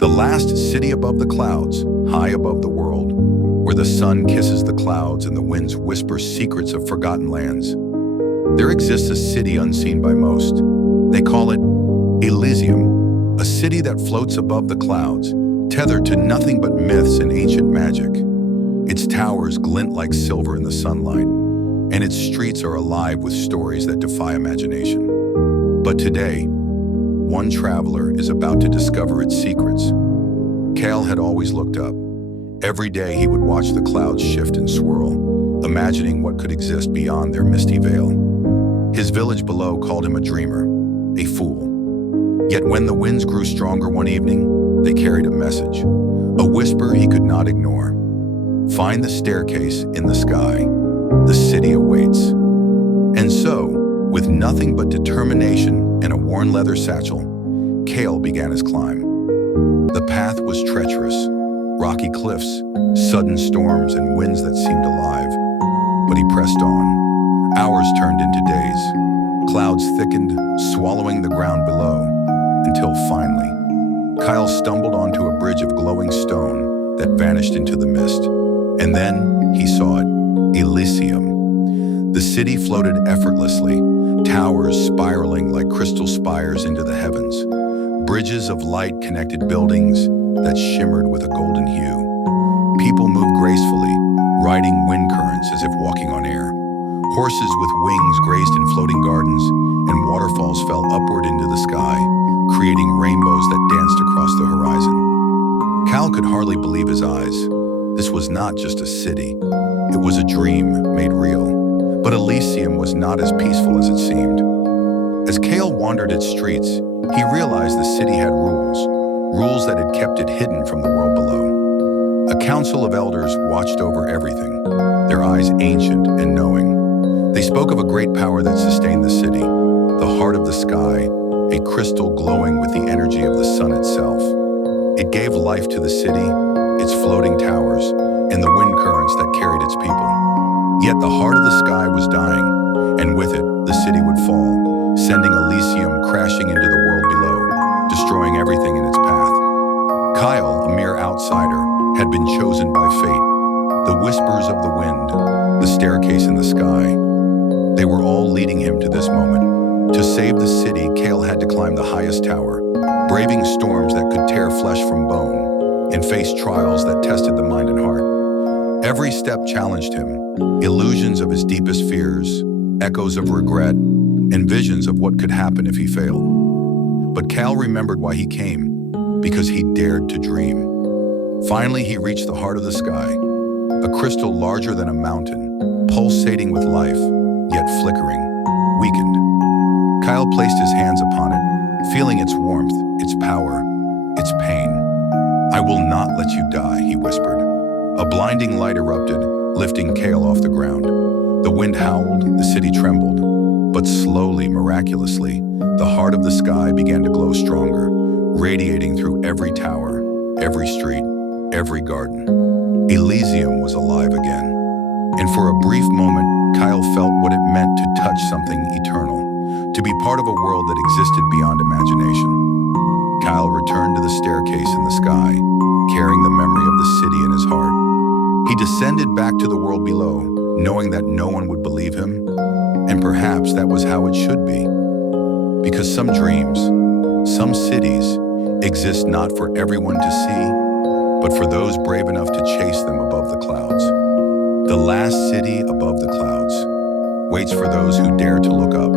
The last city above the clouds, high above the world, where the sun kisses the clouds and the winds whisper secrets of forgotten lands. There exists a city unseen by most. They call it Elysium, a city that floats above the clouds, tethered to nothing but myths and ancient magic. Its towers glint like silver in the sunlight, and its streets are alive with stories that defy imagination. But today, one traveler is about to discover its secrets. Cal had always looked up. Every day he would watch the clouds shift and swirl, imagining what could exist beyond their misty veil. His village below called him a dreamer, a fool. Yet when the winds grew stronger one evening, they carried a message, a whisper he could not ignore. Find the staircase in the sky. The city awaits. And so, with nothing but determination and a worn leather satchel, Cale began his climb. The path was treacherous, rocky cliffs, sudden storms, and winds that seemed alive. But he pressed on. Hours turned into days. Clouds thickened, swallowing the ground below, until finally, Kyle stumbled onto a bridge of glowing stone that vanished into the mist. And then he saw it, Elysium. The city floated effortlessly, towers spiraling like crystal spires into the heavens. Bridges of light connected buildings that shimmered with a golden hue. People moved gracefully, riding wind currents as if walking on air. Horses with wings grazed in floating gardens, and waterfalls fell upward into the sky, creating rainbows that danced across the horizon. Cal could hardly believe his eyes. This was not just a city. It was a dream made real. But Elysium was not as peaceful as it seemed. As Cale wandered its streets, he realized the city had rules that had kept it hidden from the world below. A council of elders watched over everything, their eyes ancient and knowing. They spoke of a great power that sustained the city, the heart of the sky, a crystal glowing with the energy of the sun itself. It gave life to the city, its floating towers, and the wind currents that carried its people. Yet the heart of the sky was dying, and with it, the city would fall, sending Elysium crashing into the world below, destroying everything in its path. Kyle, a mere outsider, had been chosen by fate. The whispers of the wind, the staircase in the sky, they were all leading him to this moment. To save the city, Cale had to climb the highest tower, braving storms that could tear flesh from bone, and face trials that tested the mind and heart. Every step challenged him, illusions of his deepest fears, echoes of regret, and visions of what could happen if he failed. But Cal remembered why he came, because he dared to dream. Finally, he reached the heart of the sky, a crystal larger than a mountain, pulsating with life, yet flickering, weakened. Kyle placed his hands upon it, feeling its warmth, its power, its pain. "I will not let you die," he whispered. A blinding light erupted, lifting Cale off the ground. The wind howled, the city trembled. But slowly, miraculously, the heart of the sky began to glow stronger, radiating through every tower, every street, every garden. Elysium was alive again. And for a brief moment, Kyle felt what it meant to touch something eternal, to be part of a world that existed beyond imagination. Kyle returned to the staircase in the sky, carrying the memory of the city in his heart. He descended back to the world below, knowing that no one would believe him, and perhaps that was how it should be. Because some dreams, some cities, exist not for everyone to see, but for those brave enough to chase them above the clouds. The last city above the clouds waits for those who dare to look up.